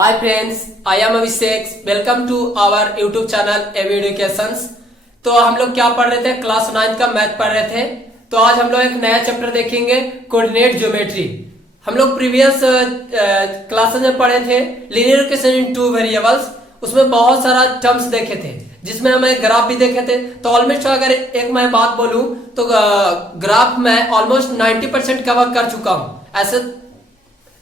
Hi friends, I am Abhishek. Welcome to our YouTube channel AV Educations। तो हम लोग क्या पढ़ रहे थे? क्लास 9 का मैथ पढ़ रहे थे। तो आज हम लोग एक नया चैप्टर देखेंगे, कोऑर्डिनेट ज्योमेट्री। हम लोग प्रीवियस क्लासेस में पढ़े थे linear equation in two variables. उसमें बहुत सारा टर्म्स देखे थे, जिसमें हमें ग्राफ भी देखे थे। तो ऑलमोस्ट अगर एक मैं बात बोलूं तो ग्राफ में ऑलमोस्ट 90% कवर कर चुका हूं।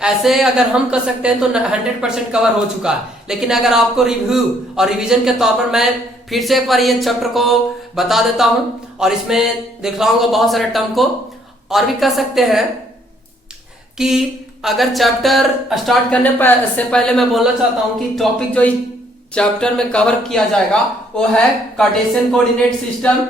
ऐसे अगर हम कर सकते हैं तो 100% कवर हो चुका है। लेकिन अगर आपको रिव्यू और रिवीजन के तौर पर मैं फिर से एक बार ये चैप्टर को बता देता हूं और इसमें दिखलाऊंगा बहुत सारे टर्म को। और भी कर सकते हैं कि अगर चैप्टर स्टार्ट करने से पहले मैं बोलना चाहता हूं कि टॉपिक जो इस चैप्टर में कवर किया जाएगा वो है कार्टेशियन कोऑर्डिनेट सिस्टम।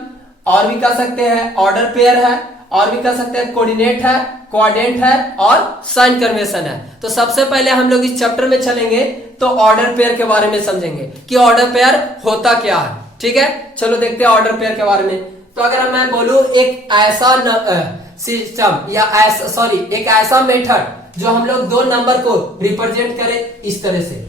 और भी कर सकते हैं ऑर्डर पेयर है, और भी कर सकते हैं कोऑर्डिनेट है, क्वाड्रेंट है और साइन कन्वेंशन है। तो सबसे पहले हम लोग इस चैप्टर में चलेंगे तो ऑर्डर पेयर के बारे में समझेंगे कि ऑर्डर पेयर होता क्या है। ठीक है, चलो देखते हैं ऑर्डर पेयर के बारे में। तो अगर मैं बोलूं एक ऐसा सिस्टम या एक ऐसा मेथड जो हम लोग दो नंबर को रिप्रेजेंट करें इस तरह से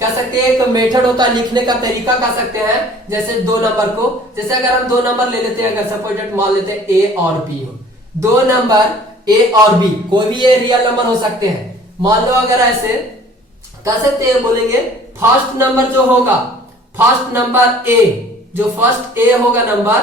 कह सकते हैं। एक मेथड होता है लिखने का तरीका कह सकते हैं, जैसे दो नंबर को, जैसे अगर हम दो नंबर ले लेते हैं, अगर सपोज मान लेते हैं ए और बी हो, दो नंबर ए और बी, कोई भी ये रियल नंबर हो सकते हैं। मान लो अगर ऐसे कह सकते हैं, बोलेंगे फर्स्ट नंबर जो होगा, फर्स्ट नंबर ए, जो फर्स्ट ए होगा नंबर,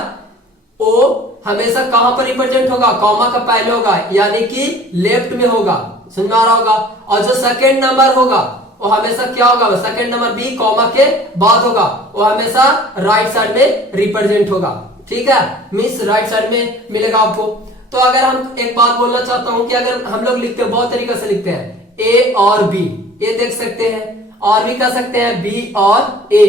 वो हमेशा कहां पर रिप्रेजेंट होगा, कॉमा का पहले होगा, यानी कि लेफ्ट में होगा, समझ में आ रहा होगा। और जो सेकेंड नंबर होगा वो हमेशा क्या होगा, सेकेंड नंबर बी कॉमा के बाद होगा, वो हमेशा राइट साइड में रिप्रेजेंट होगा। ठीक है, मींस राइट साइड में मिलेगा आपको। तो अगर हम एक बात बोलना चाहता हूं कि अगर हम लोग लिखते हैं, बहुत तरीके से लिखते हैं, ए और बी, ये देख सकते हैं, और भी कर सकते हैं बी और ए।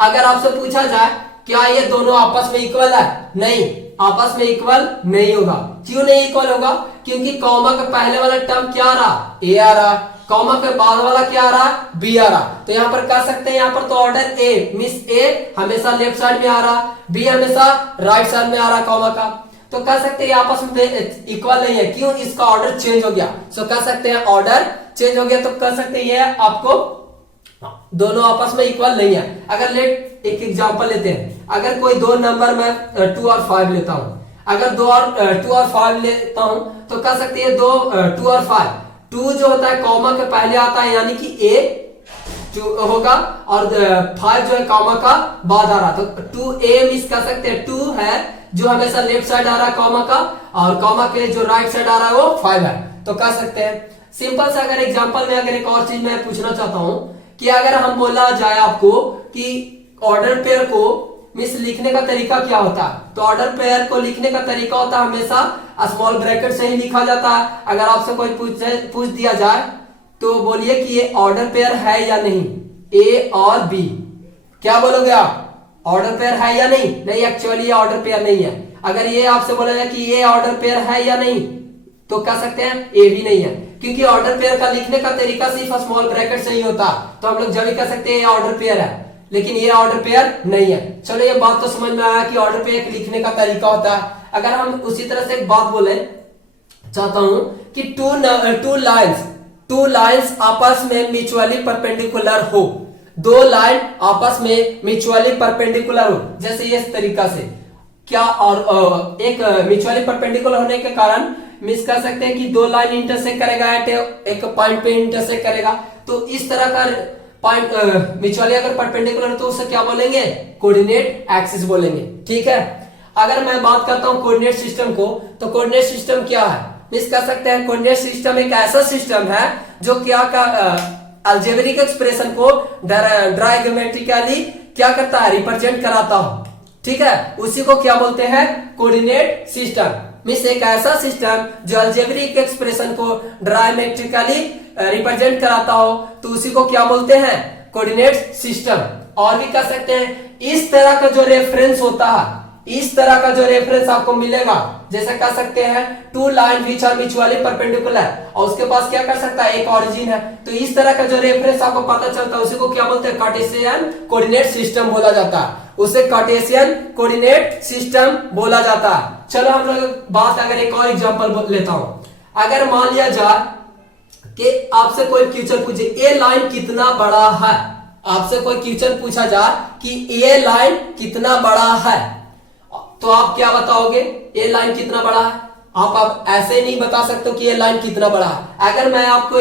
अगर आपसे पूछा जाए क्या ये दोनों आपस में इक्वल है, नहीं, आपस में इक्वल नहीं होगा। क्यों नहीं इक्वल होगा? क्योंकि कॉमा का पहले वाला टर्म क्या आ रहा, ए आ रहा, कॉमा के बाद वाला क्या आ रहा, बी आ रहा। तो यहाँ पर कह सकते हैं, यहाँ पर तो ऑर्डर ए मींस ए हमेशा लेफ्ट साइड में आ रहा, बी हमेशा राइट साइड में आ रहा कॉमा का। तो कह सकते हैं आपस में इक्वल नहीं है। क्यों? इसका ऑर्डर चेंज हो गया। सो कह सकते हैं ऑर्डर चेंज हो गया। तो कह सकते हैं ये आपको दोनों आपस में इक्वल नहीं है। अगर लेट एक एग्जांपल लेते हैं, अगर कोई दो नंबर में 2 और 5 लेता हूं, अगर 2 और 5 लेता हूं तो कह सकते हैं 2 और 5, 2 जो होता है कॉमा के पहले आता है, यानी कि ए होगा, और 5 जो है कॉमा का बाद आ रहा। तो 2a मिस कर सकते हैं, 2 है जो हमेशा लेफ्ट साइड आ रहा है कॉमा का, और कॉमा के जो राइट साइड आ रहा है वो 5 है। तो कह सकते हैं सिंपल सा। अगर एग्जांपल में अगर एक और चीज मैं पूछना चाहता हूं कि अगर हम बोला जाए आपको कि ऑर्डर पेयर को मिस लिखने का तरीका क्या होता है, तो ऑर्डर पेयर को लिखने का तरीका होता है हमेशा स्मॉल ब्रैकेट से ही लिखा जाता है। अगर आपसे कोई पूछ दिया जाए तो बोलिए कि ये ऑर्डर पेयर है या नहीं, ए और बी, क्या बोलोगे आप? ऑर्डर पेयर है या नहीं? नहीं, एक्चुअली ये ऑर्डर पेयर नहीं है। अगर ये आपसे बोला जाए कि ये ऑर्डर पेयर है या नहीं, तो कह सकते हैं ए भी नहीं है, क्योंकि ऑर्डर पेयर का लिखने का तरीका सिर्फ स्मॉल ब्रैकेट से ही होता। तो हम लोग जब भी कह सकते हैं ये ऑर्डर पेयर है, लेकिन ये ऑर्डर पेयर नहीं है। चलो ये बात तो समझ में आया कि ऑर्डर पेयर लिखने का तरीका होता है। अगर हम उसी तरह से एक बात बोले चाहता हूं कि टू लाइंस आपस में म्यूचुअली परपेंडिकुलर हो, दो लाइन आपस में म्यूचुअली परपेंडिकुलर हो, जैसे इस तरीका से क्या, और एक म्यूचुअली परपेंडिकुलर होने के कारण मिस कर सकते हैं कि दो लाइन इंटरसेक्ट करेगा, एक पॉइंट पे इंटरसेक्ट करेगा। तो इस तरह का पॉइंट म्यूचुअली अगर परपेंडिकुलर तो उसे क्या बोलेंगे, कोऑर्डिनेट एक्सिस बोलेंगे। ठीक है, अगर मैं बात करता हूं कोऑर्डिनेट सिस्टम को, तो कोऑर्डिनेट सिस्टम क्या है, मिस कर सकते हैं कोऑर्डिनेट सिस्टम एक ऐसा सिस्टम है जो क्या का अलजेब्रिक एक्सप्रेशन को डायग्रामेटिकली क्या करता है, रिप्रेजेंट कराता हो। ठीक है, उसी को क्या बोलते हैं, कोऑर्डिनेट सिस्टम। मींस एक ऐसा सिस्टम जो अलजेब्रिक एक्सप्रेशन को डायग्रामेटिकली रिप्रेजेंट कराता हो, तो उसी को क्या बोलते हैं, कोऑर्डिनेट सिस्टम। और भी कह सकते हैं इस तरह का जो रेफरेंस होता है, इस तरह का जो रेफरेंस आपको मिलेगा, जैसे कह सकते हैं two line which are mutually perpendicular, और उसके पास क्या कर सकता है, एक ऑरिजिन है। तो इस तरह का जो रेफरेंस आपको पता चलता है उसी को क्या बोलते हैं, कार्टेशियन कोऑर्डिनेट सिस्टम बोला जाता है। उसे कार्टेशियन कोऑर्डिनेट सिस्टम बोला जाता है। चलो हम लोग बात अगर एक और एग्जांपल लेता हूं। अगर मान लिया जाए कि आपसे कोई क्वेश्चन पूछे ये लाइन कितना बड़ा है, आपसे कोई क्वेश्चन पूछा जाए कि ये लाइन कितना बड़ा है, तो आप क्या बताओगे, ये लाइन कितना बड़ा है। आप ऐसे नहीं बता सकते कि ये लाइन कितना बड़ा है। अगर मैं आपको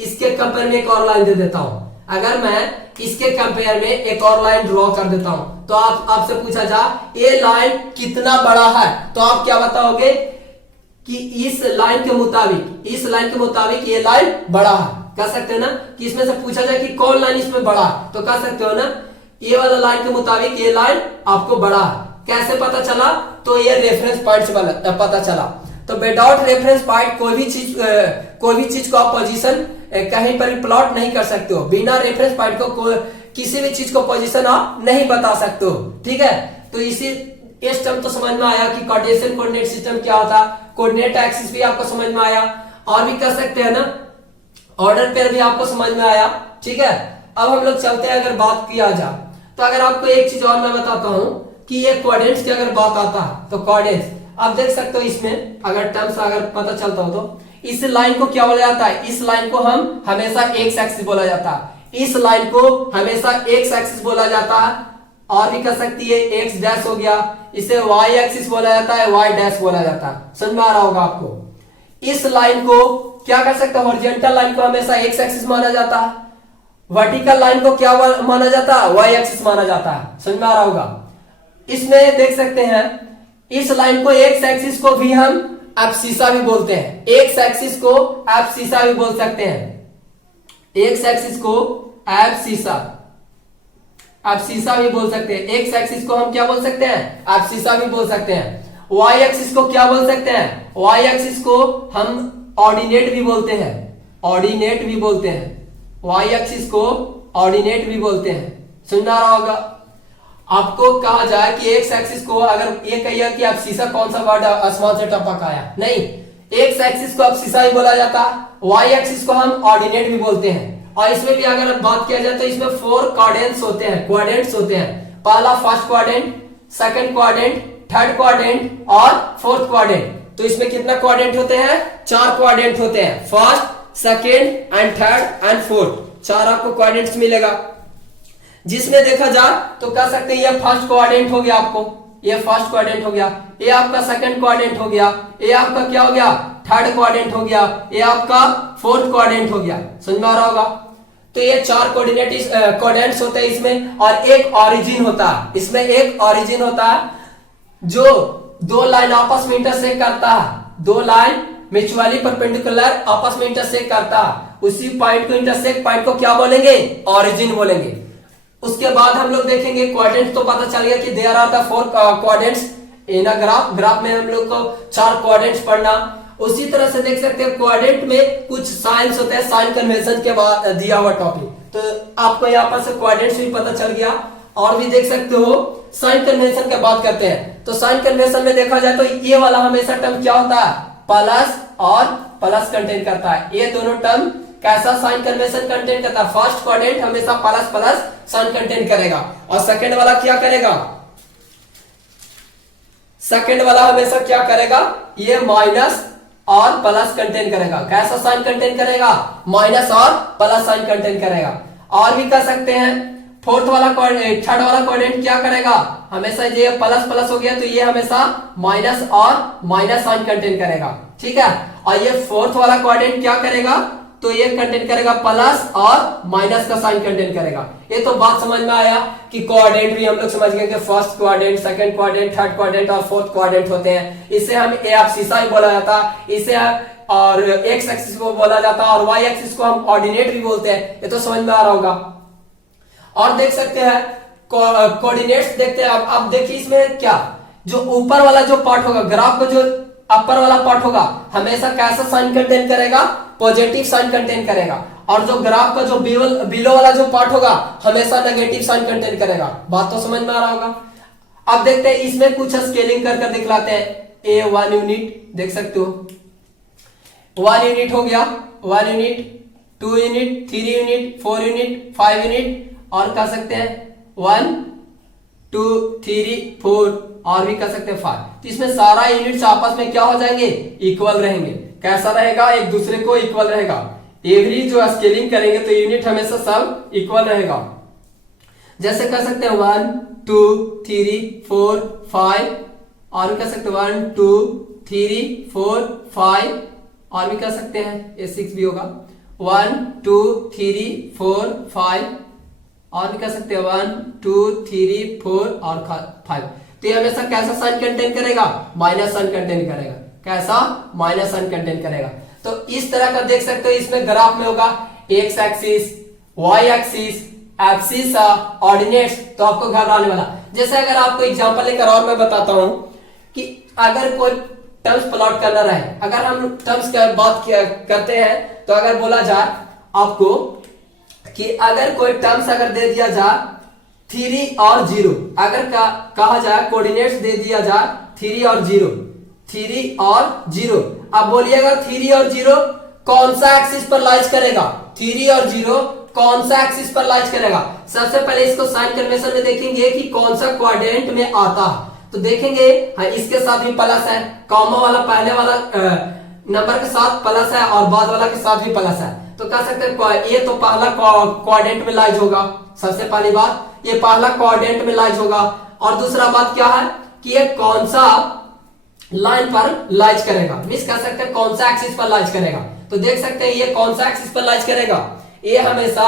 इसके कंपेयर में एक और लाइन दे देता हूं, अगर मैं इसके कंपेयर में एक और लाइन ड्रॉ कर देता हूं, तो आपसे पूछा जाए ये लाइन कितना बड़ा है, तो आप क्या बताओगे कि इस लाइन के मुताबिक ये लाइन बड़ा है। कह सकते हैं ना कि इसमें से पूछा जाए कि कौन लाइन इसमें बड़ा है, तो कह सकते हो ना ये वाला लाइन के मुताबिक ये लाइन आपको बड़ा है। कैसे पता चला, तो ये रेफरेंस पॉइंट से पता चला। तो विदाउट रेफरेंस पॉइंट कोई भी चीज को आप पोजीशन कहीं पर भी प्लॉट नहीं कर सकते हो। बिना रेफरेंस पॉइंट को किसी भी चीज को पोजीशन आप नहीं बता सकते हो। ठीक है, तो इस टर्म तो समझ में आया कि कार्टेशियन कोऑर्डिनेट सिस्टम क्या होता है। कोऑर्डिनेट एक्सिस भी आपको समझ में आया, और भी कह सकते हैं ना ऑर्डर पेयर भी आपको समझ में आया। ठीक है, अब हम लोग चलते हैं, अगर बात किया जाए तो अगर आपको एक चीज और मैं बताता हूं कि ये कोऑर्डिनेट्स की अगर बात आता है तो कोऑर्डिनेट्स आप देख सकते हो, इसमें अगर टर्म्स अगर पता चलता हो तो इस लाइन को क्या बोला जाता है, इस लाइन को हम हमेशा एक्स एक्सिस बोला जाता है, इस लाइन को हमेशा एक्स एक्सिस बोला जाता है, और भी कर सकती है एक्स डैश हो गया, इसे वाई एक्सिस बोला जाता है, वाई डैश बोला जाता है। समझ में आ रहा होगा आपको। इस लाइन को क्या कर सकते हैं, हॉरिजॉन्टल लाइन को हमेशा एक्स एक्सिस माना जाता है, वर्टिकल लाइन को क्या माना जाता है, वाई एक्सिस माना जाता है। समझ में आ रहा होगा। इसमें देख सकते हैं इस लाइन को एक्स एक्सिस को भी हम एब्सिसा भी बोलते हैं, एक्स एक्सिस को एब्सिसा भी बोल सकते हैं, एक्स एक्सिस को एब्सिसा भी बोल सकते हैं। एक्स एक्सिस को हम क्या बोल सकते हैं, एब्सिसा भी बोल सकते हैं। वाई एक्सिस को क्या बोल सकते हैं, वाई एक्सिस को हम ऑर्डिनेट भी बोलते हैं, ऑर्डिनेट भी बोलते हैं, वाई एक्सिस को ऑर्डिनेट भी बोलते हैं। सुनना रहा होगा। आपको कहा जाए कि एक्स एक्सिस को अगर ये कहिए कि आप शीशा कौन सा वर्ड आसमान से टपक आया, नहीं, एक्स एक्सिस को आप शीशा ही बोला जाता है, वाई एक्सिस को हम ऑर्डिनेट भी बोलते हैं। और इसमें भी अगर बात किया जाए तो इसमें 4 क्वाड्रेंट्स होते हैं, पहला first quadrant, second quadrant, third quadrant और फोर्थ क्वाड्रेंट। तो इसमें कितना क्वाड्रेंट होते हैं, 4 क्वाड्रेंट होते हैं, first, second and third and fourth, 4 आपको क्वाड्रेंट्स मिलेगा। जिसमें देखा जाए तो कह सकते हैं ये फर्स्ट क्वाड्रेंट हो गया, आपको ये फर्स्ट क्वाड्रेंट हो गया, ये आपका सेकंड क्वाड्रेंट हो गया, ये आपका क्या हो गया, थर्ड क्वाड्रेंट हो गया, ये आपका फोर्थ क्वाड्रेंट हो गया। समझ में आ रहा होगा। तो ये 4 क्वाड्रेंट्स होते हैं इसमें, और एक ऑरिजिन होता है, इसमें एक ऑरिजिन होता है जो 2 लाइन आपस में इंटरसेक्ट करता है, 2 लाइन म्यूचुअली परपेंडिकुलर आपस में इंटरसेक्ट करता है, उसी पॉइंट को इंटरसेक्ट पॉइंट को क्या बोलेंगे, ऑरिजिन बोलेंगे। उसके बाद हम लोग देखेंगे क्वाड्रेंट्स, तो पता चल गया कि there are the 4 quadrants in a graph में हम लोग को 4 क्वाड्रेंट्स पढ़ना। उसी तरह से देख सकते हैं क्वाड्रेंट में कुछ साइंस होते हैं, साइन कन्वेंशन के बाद दिया हुआ टॉपिक, तो आपको यहाँ पर से क्वाड्रेंट्स भी पता चल गया। और भी देख सकते हो साइन कन्वेंशन की बात करते हैं, तो साइन कन्वेंशन में देखा जाए तो ये वाला हमेशा टर्म क्या होता है, प्लस और प्लस कंटेन करता है। ये दोनों टर्म कैसा साइन कन्वेंशन कंटेन करता है, फर्स्ट क्वाड्रेंट हमेशा प्लस प्लस साइन कंटेन करेगा, और सेकंड वाला क्या करेगा, सेकंड वाला हमेशा क्या करेगा, ये माइनस और प्लस कंटेन करेगा। कैसा साइन कंटेन करेगा, माइनस और प्लस साइन कंटेन करेगा। और भी कर सकते हैं थर्ड वाला क्वाड्रेंट क्या करेगा, हमेशा ये प्लस प्लस हो गया तो ये हमेशा माइनस और माइनस साइन कंटेन करेगा। ठीक है, और ये फोर्थ वाला क्वाड्रेंट क्या करेगा, तो ये कंटेन करेगा प्लस और माइनस का साइन कंटेन करेगा। ये तो बात समझ में आया कि कोऑर्डिनेट भी हम लोग समझ गए कि first quadrant, second quadrant, third quadrant और फोर्थ क्वाड्रेंट होते हैं। इसे हम एब्सिसा ही बोला जाता है, इसे और एक्स एक्सिस को बोला जाता है, और वाई एक्सिस को हम ऑर्डिनेट भी बोलते हैं। ये तो समझ में आ रहा होगा। और देख सकते हैं कोऑर्डिनेट्स देखते हैं। अब देखिए इसमें क्या, जो ऊपर वाला जो पार्ट होगा ग्राफ का, जो अपर वाला पार्ट होगा हमेशा कैसा साइन कंटेन करेगा, पॉजिटिव साइन कंटेन करेगा, और जो ग्राफ का जो बिलो वाला जो पार्ट होगा हमेशा नेगेटिव साइन कंटेन करेगा। बात तो समझ में आ रहा होगा। अब देखते हैं इसमें कुछ स्केलिंग कर दिखलाते हैं। ए 1 यूनिट देख सकते हो, 1 यूनिट हो गया, 1 unit, 2 unit, 3 unit, 4 unit, 5 unit, और कर सकते हैं 1 2 3 4, और भी कर सकते हैं 5। तो इसमें सारा यूनिट्स आपस में क्या हो जाएंगे, इक्वल रहेंगे। कैसा रहेगा, एक दूसरे को इक्वल रहेगा। एवरी जो स्केलिंग करेंगे तो यूनिट हमेशा सब इक्वल रहेगा। जैसे कर सकते हैं 1 2 3 4 5, और भी कर सकते हैं 1 2 3 4 5, और भी कर सकते हैं, ये 6 भी होगा 1 2 3 4 5, और भी कर सकते हैं 1 2 3 4 और 5। तो ये हमेशा कैसा साइन कंटेन करेगा? माइनस साइन कंटेन करेगा। कैसा? माइनस साइन कंटेन करेगा। तो इस तरह का देख सकते हो, इसमें ग्राफ में होगा X axis, Y axis, axis ordinates, तो आपको घबराने वाला। जैसे अगर आपको एग्जांपल लेकर और मैं बताता हूं कि अगर कोई टर्म्स प्लॉट करना रहे, अगर हम टर्म्स की बात करते हैं, तो अगर बोला जाए आपको कि अगर कोई टर्म्स अगर दे दिया जाए 3 और 0, अगर कहा जाए कोऑर्डिनेट्स दे दिया जाए 3 और 0, 3 और 0, अब बोलिएगा 3 और 0 कौन सा एक्सिस पर लाइज करेगा? 3 और 0 कौन सा एक्सिस पर लाइज करेगा? सबसे पहले इसको साइन कन्वेंशन में देखेंगे कि कौन सा क्वाड्रेंट में आता है, तो देखेंगे हाँ, इसके साथ भी प्लस है, कॉमा वाला पहले वाला नंबर के साथ प्लस है और बाद वाला के साथ भी प्लस है, तो कह सकते हैं ये तो पहला क्वाड्रेंट में लाइज होगा। सबसे पहली बात, ये पहला क्वाड्रेंट में लाइज होगा। और दूसरा बात क्या है कि ये कौन सा लाइन पर लाइज करेगा, मिस कर सकते हैं कौन सा एक्सिस पर लाइज करेगा। तो देख सकते हैं ये कौन सा एक्सिस पर लाइज करेगा? ये हमेशा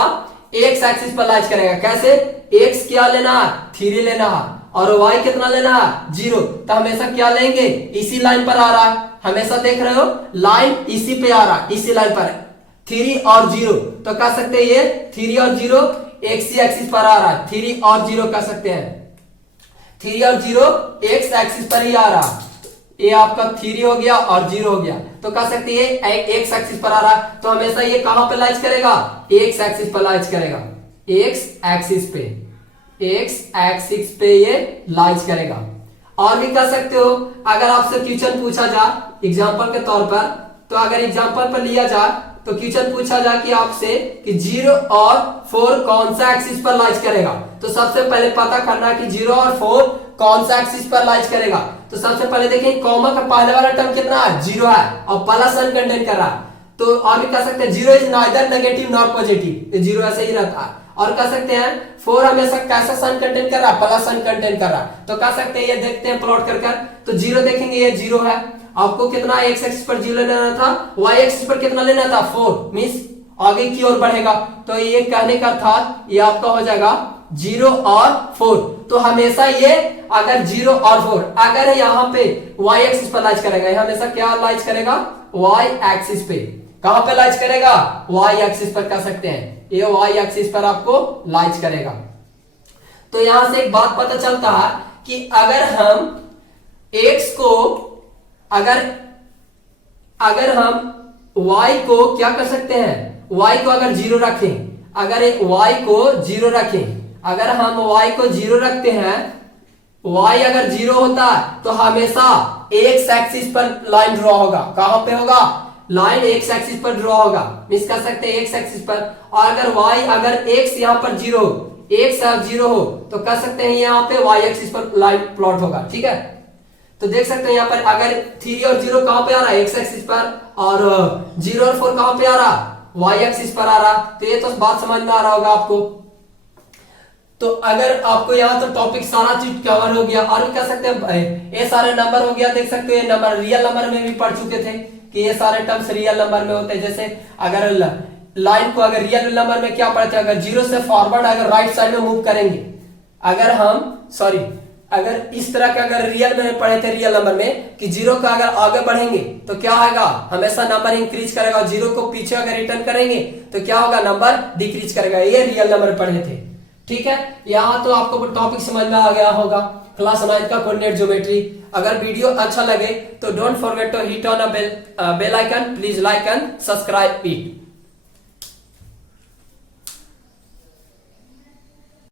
एक्स एक्सिस पर लाइज करेगा। कैसे? एक्स क्या लेना है? 3 लेना है, और वाई कितना लेना है? 0। तो हमेशा क्या लेंगे? इसी लाइन पर आ रहा है, हमेशा देख रहे हो लाइन इसी पे आ रहा है, इसी लाइन पर 3 और 0, तो कह सकते हैं ये 3 और 0 एक्स एक्सिस पर आ रहा है। 3 और 0 कह सकते हैं, 3 और 0 एक्स एक्सिस पर ही आ रहा है। ये आपका 3 हो गया और 0 हो गया, तो कह सकते हैं एक्स एक्सिस पर आ रहा है, तो हमेशा ये कहां पे लाइज करेगा? एक्स एक्सिस पर लाइज करेगा। एक्स एक्सिस पे, एक्स एक्सिस पे ये लाइज करेगा। और भी कह सकते हो, अगर आपसे क्वेश्चन पूछा जाए एग्जांपल के तौर पर, तो अगर एग्जांपल पर लिया जाए तो क्वेश्चन पूछा जाए कि आपसे कि 0 और 4 कौन सा एक्सिस पर लाइज करेगा, तो सबसे पहले पता करना कि 0 और 4 कौन सा एक्सिस पर लाइज करेगा। तो सबसे पहले देखिए कॉमा का पहले वाला टर्म कितना है? 0 है, और प्लस साइन कंटेन कर रहा है, तो और भी कह सकते हैं 0 is neither negative not positive, 0 ऐसे ही रहता है। और कह सकते हैं 4 हमेशा कैसा साइन कंटेन कर रहा है? प्लस साइन कंटेन कर रहा है, तो कह सकते हैं ये देखते हैं प्लॉट कर तो 0 देखेंगे, ये 0 है। आपको कितना एक्स एक्सिस पर 0 लेना था, वाई एक्सिस पर कितना लेना था? 4, मींस आगे की ओर बढ़ेगा। तो ये कहने का था ये आपका हो जाएगा 0 और 4। तो हमेशा ये अगर 0 और 4 अगर यहाँ पे y एक्सिस पर लाइज करेगा, ये हमेशा क्या लाइज करेगा? y एक्सिस पे। कहां पे लाइज करेगा? y एक्सिस पर कह सकते हैं, ये y एक्सिस पर आपको लाइज करेगा। तो यहां से एक बात पता चलता है कि अगर हम x को अगर हम y को क्या कर सकते हैं? y को अगर 0 रखें, अगर y को 0 रखें, अगर हम y को 0 रखते हैं, y अगर 0 होता है तो हमेशा x एक्सिस पर लाइन ड्रॉ होगा। कहां पे होगा? लाइन x एक्सिस पर ड्रॉ होगा, मिस कर सकते हैं x एक्सिस पर। और अगर y अगर x यहां पर 0 x और 0 हो तो कह सकते हैं यहां पे y एक्सिस पर लाइन प्लॉट होगा। ठीक है, तो देख सकते हैं यहां पर अगर 3 और 0 कहां पे आ रहा है? x एक्सिस पर, और 0 और 4 कहां पे आ रहा है? y एक्सिस पर आ रहा। तो ये तो बात समझ में आ रहा होगा आपको। तो अगर आपको यहाँ तो टॉपिक सारा चीज कवर हो गया, और भी कह सकते हैं ये सारे नंबर हो गया। देख सकते हो ये नंबर रियल नंबर में भी पढ़ चुके थे कि ये सारे टर्म्स रियल नंबर में होते हैं। जैसे अगर लाइन को अगर रियल नंबर में क्या पढ़ते हैं? अगर 0 से फॉरवर्ड अगर राइट साइड में मूव करेंगे, अगर इस तरह का अगर रियल में पढ़े थे रियल नंबर में कि 0 का अगर आगे बढ़ेंगे तो क्या होगा? हमेशा नंबर इंक्रीज करेगा। 0 को पीछे अगर रिटर्न करेंगे तो क्या होगा? नंबर डिक्रीज करेगा। ये रियल नंबर पढ़े थे। ठीक है, यहाँ तो आपको टॉपिक समझ में आ गया होगा क्लास 9 का कोऑर्डिनेट ज्योमेट्री। अगर वीडियो अच्छा लगे तो don't forget to hit on a bell icon, please like and subscribe it.